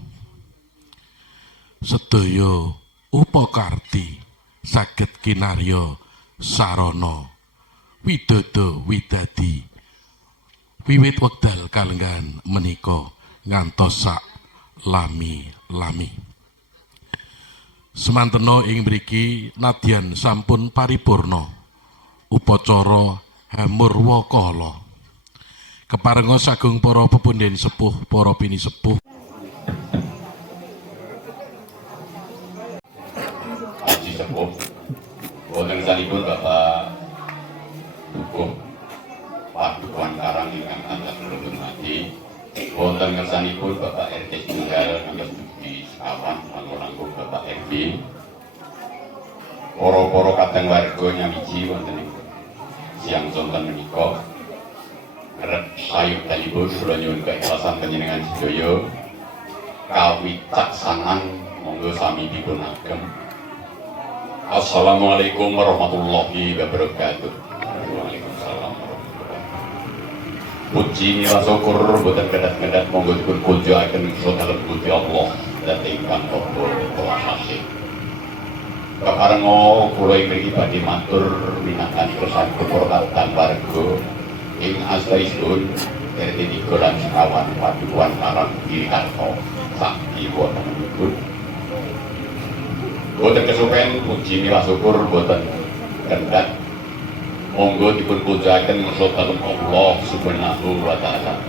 sedaya upakarti saged kinarya sarana widada widadi wiwit wekdal kalenggan menika ngantos sak lami-lami. Semantena ing mriki nadyan sampun paripurna upacara hamurwakala. Keparenga sagung para pepundhen sepuh, para pinisepuh. Haji sepuh, wonten sanipun Bapak Dukuh Padukuhan Karang ingkang tansah nuntun mati. Wonten ngersanipun Bapak RT Tunggal kantos Budi Sekawan langkung Bapak RB. Para kadang warga nyawiji wonten ing siang sonten menika. Kerep sayutanipun kula nyuwun keikhlasan panjenengan sedaya kawicaksanan monggo sami dipun agem. Assalamualaikum warahmatullahi wabarakatuh. Waalaikumsalam warahmatullahi wabarakatuh. Puji mila syukur boten kedat-kedat monggo dipun kunjukaken dalem Gusti Allah dhateng ingkang Maha Kuwasa. Keparenga kula mriki badhe matur minangkan kersane kepuratan warga ing asaipun RT 3 lan Sekawan Padukuhan Karang Giriharto sakti wontenipun. Boten kesupen puji mila syukur boten kendhat monggo dipun pujaken dalem Allah Subhanahu wa taala.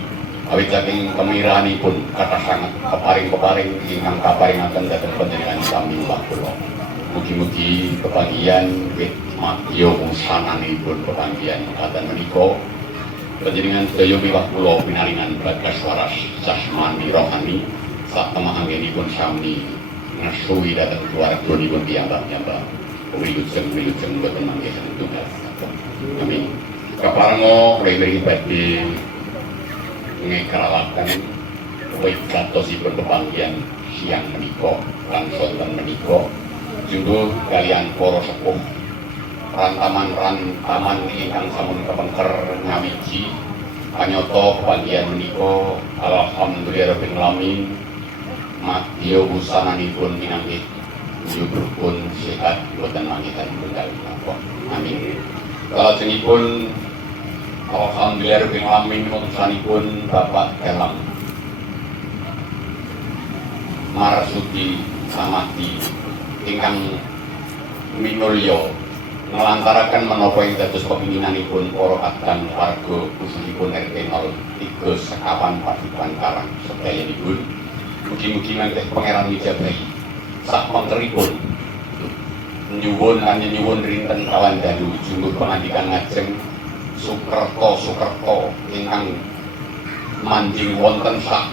Awit saking kemirahanipun kathah sanget peparing-peparing ingkang kaparingaken dhateng panjenengan sami kula. Mugi-mugi kebahagiaan wit madya wusananipun kebahagiaan mekaten menika panjenengan sedaya miwah kula pinaringan bagas waras jasmani rohani satemah anggenipun sami ngesuwi dhateng keluarganipun piyambak-piyambak wilujeng boten manggih tunggal. Amin. Keparenga mriki badhe ngekralaken wigatosipun kebahagiaan siang menika lan sonten menika judul kalian para sepuh rantaman ingkang sampun kepengker nyawiji kanyata kebahagiaan menika alhamdulillahirabbil alamin madya wusananipun pinanggih nyubrupun sehat boten manggihan tunggal napa. Amin. Kalajengipun alhamdulillahirabbil alamin putusanipun Bapak Kelam Marsudi Samati ingkang minulya ngelantaraken menapa ing dados pepinginanipun para kadang warga khususipun RT 03 Sekawan Padukuhan Karang sedayanipun. Mugi-mugi mangke Pangeran Wijabayi sak monteripun nyuwun lan nyuwun rinten kawandalu jumbuh pangandikan ngajeng Sukerto ingkang manjing wonten sak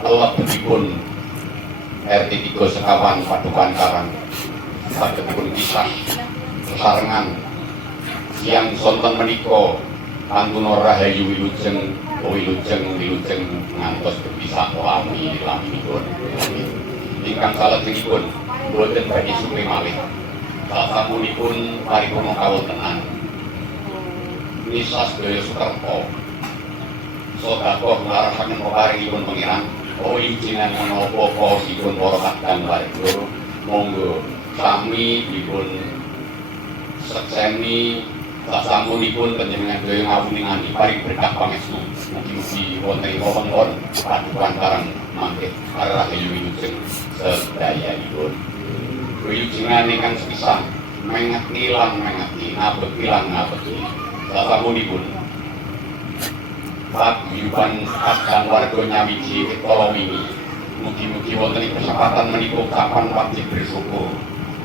lebetipun RT 3 Sekawan Padukuhan Karang sagedipun kisah sesarengan siang sonten menika kantun rahayu wilujeng ngantos kepisah lami-laminipun ingkang salajengipun boten badhe suwe malih sasampunipun paripurna kawontenan nisa sedaya Sukerto sedekah ngarasaken peparingipun pangeran wijinan menapa kaosipun para kadang warga monggo sami dipun sekseni sasampunipun panjenengan daya ngawuningan paring berkah pangestu. Mugi-mugi wonten ing wewengkon Padukuhan Karang mangke rahayu wilujeng sedayanipun. Wilujengan ingkang sepisan mengeti ngabekti sasampunipun paguyuban kadang warga nyawiji kala wingi. Mugi-mugi wonten ing kesempatan menika kapan wajib bersyukur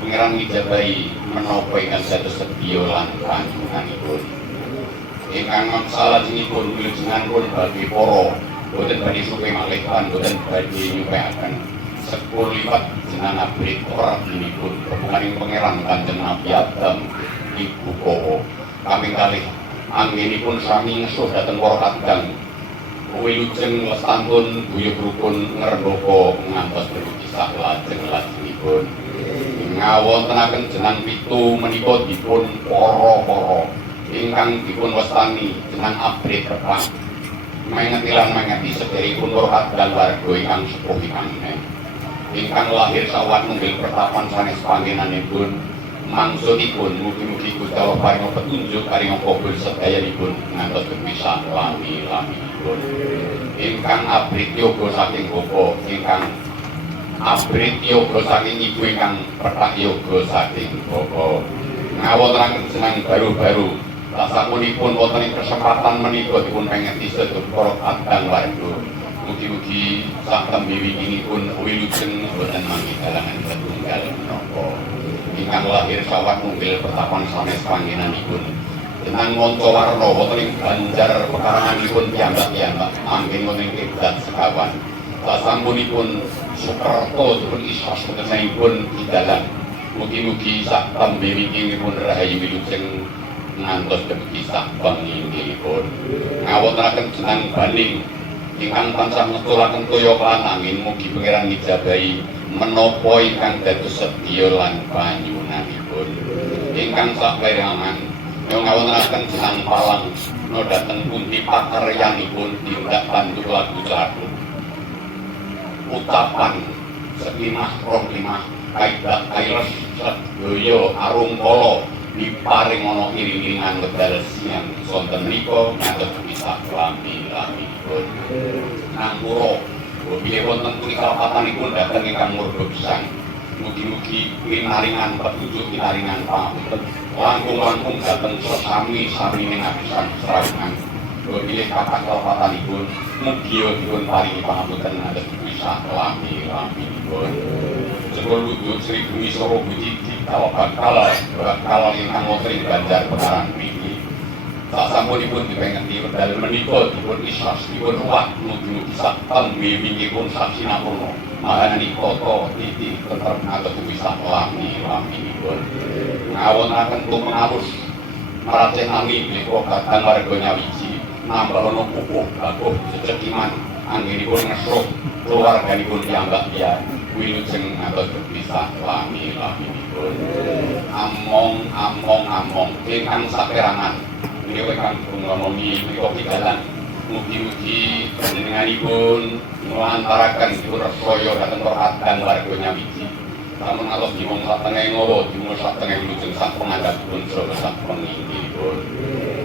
Pangeran Wijabayi menapa ingkang dados sedya lan panjenenganipun. Ingkang salajengipun wilujenganipun badhe para boten badhe suwe malih lan boten badhe nyupeaken sepur liwat jenengan abrit orabinipun hubunganing Pangeran Kanjeng Nabi Adam Ibu Kowo kaping kalih anggenipun sami ngesuh dhateng para kadang wilujeng lestantun guyub rukun ngrembaka ngantos berkisah lajeng-lajengipun ngawontenaken jeneng pitu menika dipun para ingkang dipun wastani jeneng abrit repang mengeti sedheripun para kadang warga ingkang sepuh ingkang lahir sawan nunggil pertapan sanes panggenanipun mangsudipun mugi-mugi Gusti Allah paring petunjuk paring kabul sedayanipun ngantos kepisah lami-laminipun. Ingkang abrit yoga saking bapa, ingkang abrit yoga saking ibu, ingkang pethak yoga saking bapa. Ngawontenaken senang baru-baru sasampunipun wonten ing kesempatan menika dipun pengeti sedaya para kadang warga. Mugi-mugi sak tembe winginipun wilujeng boten mangke dalangan setunggal menapa. Ingkang lahir sawat munggil petapan sanes panggenanipun. Jenang manca warna wonten ing banjar pekaranganipun piyambak-piyambak anggen wonten ing kiblat sekawan. Sasampunipun Sukerto dipun isas putenipun didalang. Mugi-mugi sak tembe winginipun rahayu wilujeng ngantos dumugi sak panginggilipun. Ngawontenaken jenang baning ingkang tansah ngetulaken toya lan angin, mugi pangeran ngijabahi menapa ingkang dados sedya lan panyuwunanipun. Ingkang saperangan ngawontenaken jenang palang no dhateng pundi pakaryanipun tindak bantu lagu lagu ucapan sekimah rohimah kaidah kailes sedaya arum kala diparing ana iring-iringan wedal siang sonten menika ngantos bisa lami-laminipun. Nangura bilih wonten punika patanipun dhateng ingkang murba pisan. Mugi-mugi pinaringan petunjuk pinaringan pangapunten langkung-langkung dhateng sesami-samining apisan serawungan. Bilih kathah kalapatanipun mugi dipun paringi pangapunten ngantos bisa lami-laminipun. Sebelum wujud Sri Bumi Soro Budi kalau bakal ingkang wonten ing Banjar Pekarangan mriki sasampunipun dipengeti wedal menika dipun isas dipun ruwah mugi-mugi sak tembe wingipun sasinapurna mahanani tata titi tentrem ngantos bisa lami-laminipun. Ngawontenaken tumengawus maracenami menika kadang warga nyawiji nambah ana pupuh bakuh secekiman anggenipun ngesruh keluarganipun piyambak-piyambak wilujeng ngantos bisa lami-laminipun. Among ingkang saperangan menika ingkang ngomongi menika pidalan mugi-mugi panjenenganipun nglantaraken dipun resaya dhateng perhatian warga nyawiji. Sampun ngalih dimong satengah ngawa dimong satengah wilujeng sak pangandhapipun saha sak penginggilipun.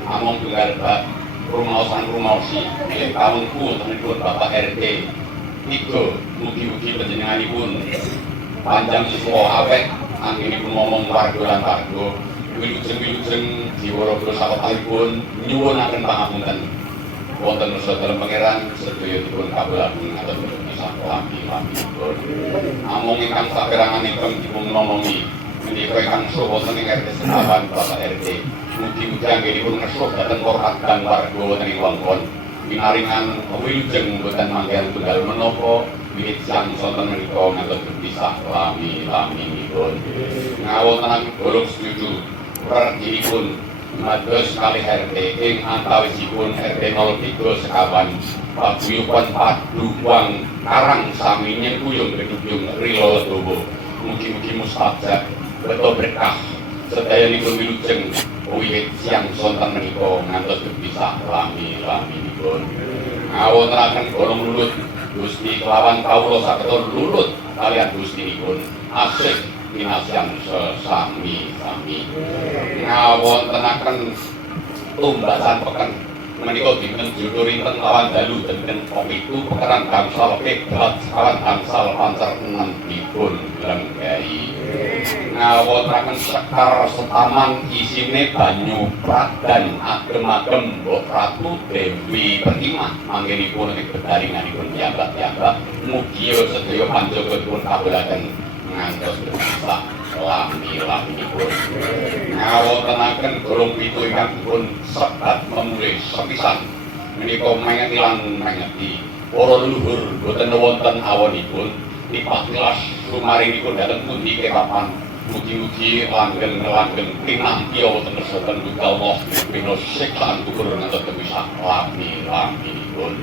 Among tunggal bab rumaosan-rumaosi bilih kawungku tenipun Bapak RT Iku mugi-mugi panjenenganipun panjang siswa awet anggenipun ngomong warga lan warga wilujeng diwara sawetawipun nyuwunaken pangapunten wonten nusa dalem pangeran sedaya dipun kabulaken ngantos bisa lami-laminipun. Amung ingkang saperanganipun dipun ngomongi menika ingkang saha wonten ing RT sekawan Bapak RT mugi-mugi anggenipun ngesuh dhateng kadang warga wonten ing wewengkon pinaringan wilujeng boten mangkel tunggal menapa wiwit sang sonten menika ngantos bisa lami-laminipun. Ngawontenaken golong setuju reginipun mados kalih RT ing antawisipun RT 03 sekawan paguyuban paduwang karang sami nyengkuyung gedung rila ledowo. Mugi-mugi mustajab beto berkah sedayanipun wilujeng wiwit siang sonten menika ngantos bisa lami-laminipun. Ngawontenaken golong lulut Gusti kelawan kawula saged lulut kaliyan Gustinipun asih kinasyan sesami-sami. Ngawontenaken tumbasan peken menika dinten judhurinten lawan dalu dinten Komitu Pekaran Gangsal Keblat kawan Gangsal Pancer 6 dipun lenggahi. Ngawontenaken sekar setaman isine banyu pradan agem-agem Mbok Ratu Dewi Pertimah anggenipun ing bedaringanipun piyambak-piyambak mugi sedaya panjaga dipun kabulaken ngantos bisa lami-laminipun. Ngawontenaken golong pitu ingkang dipun sebat memulih sepisan menika mengeti lan mengeti para leluhur boten wonten awonipun dipatilas sumaringipun dhateng pundi kepapan mugi-mugi langgeng pinampi wonten soten bucal Allah pina siksaan gugur ngantos bisa lami-laminipun.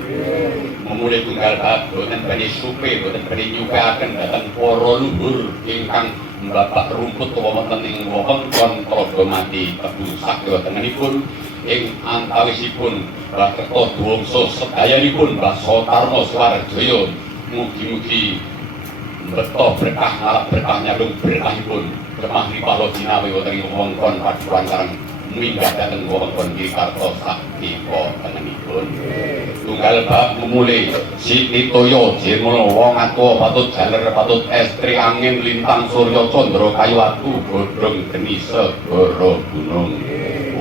Memulih tunggal bab boten badhe supe boten badhe nyukaken dhateng para leluhur ingkang Bapak rumput wonten ing wewengkon Praga Mati Tebu Sakya tengenipun ing antawisipun Mbah Kertodwangsa sedayanipun Mbah Sotarno Swarjaya mugi-mugi beto berkah ngalap berkah nyadung berkahipun kemah ripalo jinawi wonten ing wewengkon paduan karang minggah dhateng wewengkon Gikarto sakti tengenipun. Tunggal bab memulai Siti Toyo Jirmono wong atuwa patut jaler patut estri angin lintang surya candra kayu watu godhong geni segara gunung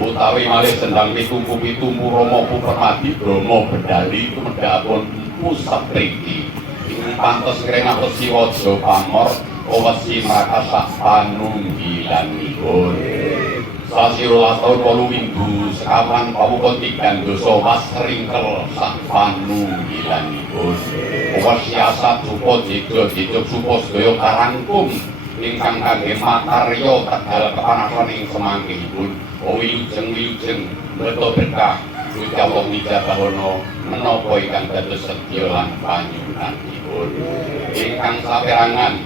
utawi malih sendang pitumpu Rama Pupermadi Brahma Bedali tumedhapun pusat priki ing pantes ngrengah wesi waja pamor wesi makasak panunggilanipun. Sasi 12 taun 8 minggu sekawan pawuka 3 dosa wasringkel sak panunggilanipun. Wasiasat supa jejo supa sedaya karangkum ingkang kangge makarya tegal kepanasan ing semangkihipun. Wilujeng beto berkah Gusti Allah mijabahono menapa ingkang dados sedya lan panyuwunanipun. Ingkang saperangan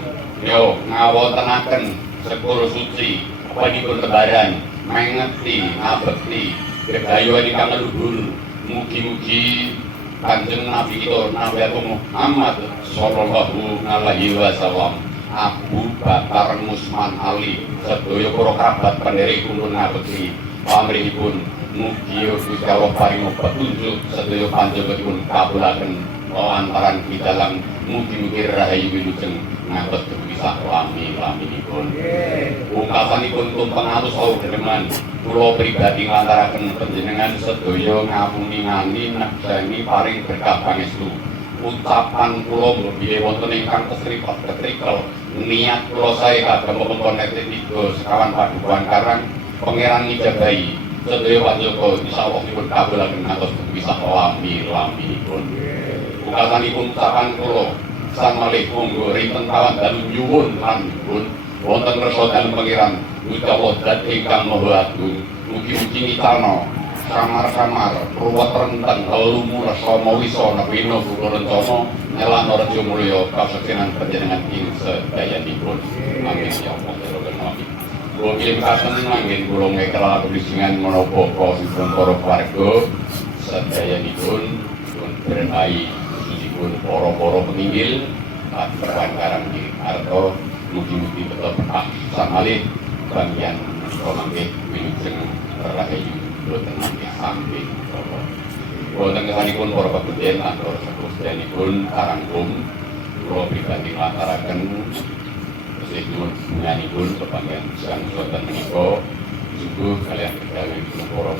yo ngawontenaken sepuluh suci panipun lebaran mengeti ngabekti gegayuhan ingkang luhur mugi-mugi Kanjeng Nabi kita Nabi Muhammad sallallahu alaihi wasallam Abu Bakar Musman Ali sedaya para kerabat pandheripun ngabekti pamrihipun mugi Gusti Allah paring petunjuk sedaya panjenenganipun kabulaken lantaran pitalang mugi-mugi rahayu wilujeng ngantos bisa lami-laminipun. Pungkasanipun tumpeng atus awudemen kula pribadi nglantaraken panjenengan sedaya ngapungingani nekseni paring berkah pangestu. Ucapan kula bilih wonten ingkang ketrikel niat kula sae kagem pemengkon RT3 sekawan padukuhan karang pangeran ngijabahi sedaya panjenengan insyaallah dipun kabulaken ngantos bisa lami-laminipun. Pungkasanipun ucapan kula sang malih monggo rinten kawan dalu nyuwun lan nyuwun wonten rasa dalem pangeran Gusti Allah dat ingkang maha agung mugi-mugi nitalna samar-samar ruwet renten lumu rasa mawisa napina buka rencana nyelana rejo mulya kaseksenan panjenengan ing sedayanipun amin ya Allah ya Rabbal alamin. Kula kirim kasen manggen kula ngekala kebisingan menapa kasinipun para warga sedayanipun pun berkahi para penginggil perwan karang di Arto mugi-mugi betul berkah samalih bagian romangke wilujeng rahayu boten mangke samping wonten kesanipun para pebeden lan para sepuh-sepuhipun karangkum kula pribadi nglantaraken tesih nyuwun bunganipun kebagian sang wonten menika sungguh kalian kedawi para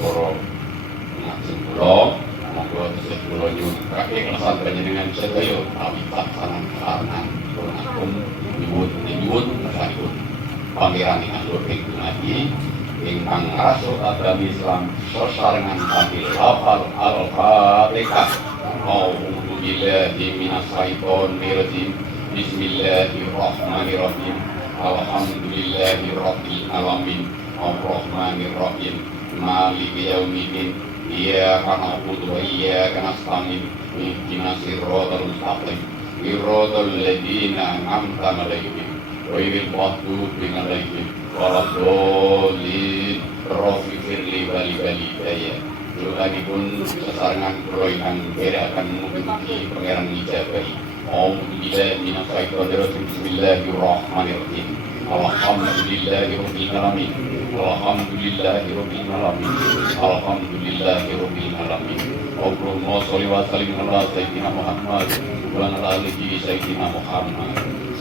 ngajeng kula monggo tesih kula nyuwun kakeksan panjenengan sedaya awitat sanan akum nyuwun kesanipun pangeran ingkang luhur ing dumadi ingkang rasul agami Islam sesarengan kanthi lafal al-Fatihah. A'udzu billahi minas syaitonir rajim. Bismillahirrahmanirrahim. Alhamdulillahi rabbil alamin. Arrahmanir rahim. Maliki yaumiddin. Iyyaka na'budu wa iyyaka nasta'in. Ihdinas siratal mustaqim. Siratal ladzina an'amta 'alaihim ghairil maghdubi 'alaihim waladdallin. Rabbi firli wali-walidayya. Doanipun sesarengan kula ingkang akan mugi-mugi pangeran ngijabahi. A'udzubillahi minas syaitonir rajim. Bismillahirrahmanirrahim. Alhamdulillahirabbil alamin. Alhamdulillahirabbil alamin. Alhamdulillahirabbil alamin. Allahumma sholli wa sallim ala sayyidina Muhammad wa ala alihi sayyidina Muhammad.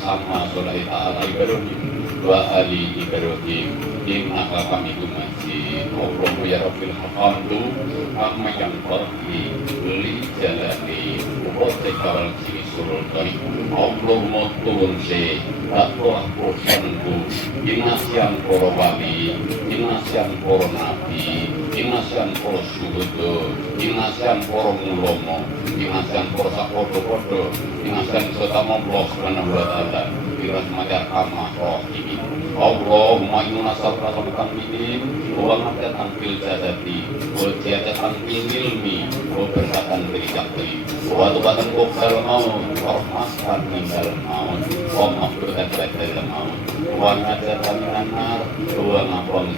Sama sholli ta'ala Ibrahim wa ali Ibrahim innaka Hamidum Majid. Allahumma ya rabbil hamdu amma yang farhi li jalali wa tikal sultani. Allahumma turun se takwa kursanku dinasian para wali dinasian para nabi dinasian para syuhada dinasian para ulama dinasian para sapodo-podo dinasian setama Allah subhanahu wa ta'ala birahmatir arhamar rahimin. Allahumma inna nas'aluka al minin wa nafatan fil jazati wa ziyadatan fil ilmi wa barakatan fil rizqi wa tubatan qabla maut wa rahmatan minal maut wa maghfiratan ba'da maut wa najatan minan nar wa nafan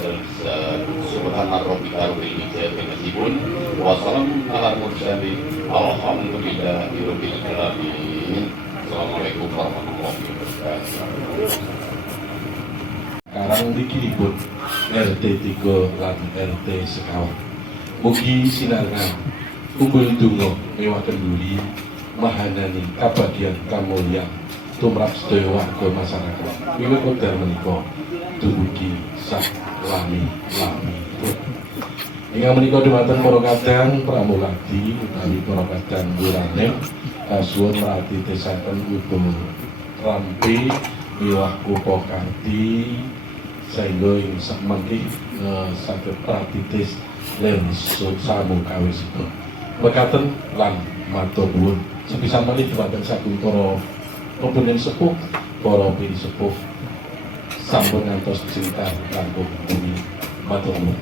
subhana rabbika rabbil izzati yasifun wa salamun alal mursalin alhamdulillahi rabbil alamin. Assalamualaikum warahmatullahi wabarakatuh. wabarakatuh. Karang dikipun RT 3 lan RT sekawan. Mugi sinarngan kumpul donga mewah kenduri mahanani kabagyan kamulyan tumrap sedaya warga masyarakat. Wiwit wekdal menika dumugi sak lami-lami. Ingkang menika dhumateng para kadang pramuladi utawi para kadang wurane kasuwun merati tesaken utuh rampe miwah upakarti sehingga ing sakmangke saged pratitis lan samu kawisipun. Mekaten lan matur nuwun sepisan malih dhumateng saking para pepundhen sepuh, para piri sepuh sampun ngantos cinta kanggo bumi matur nuwun.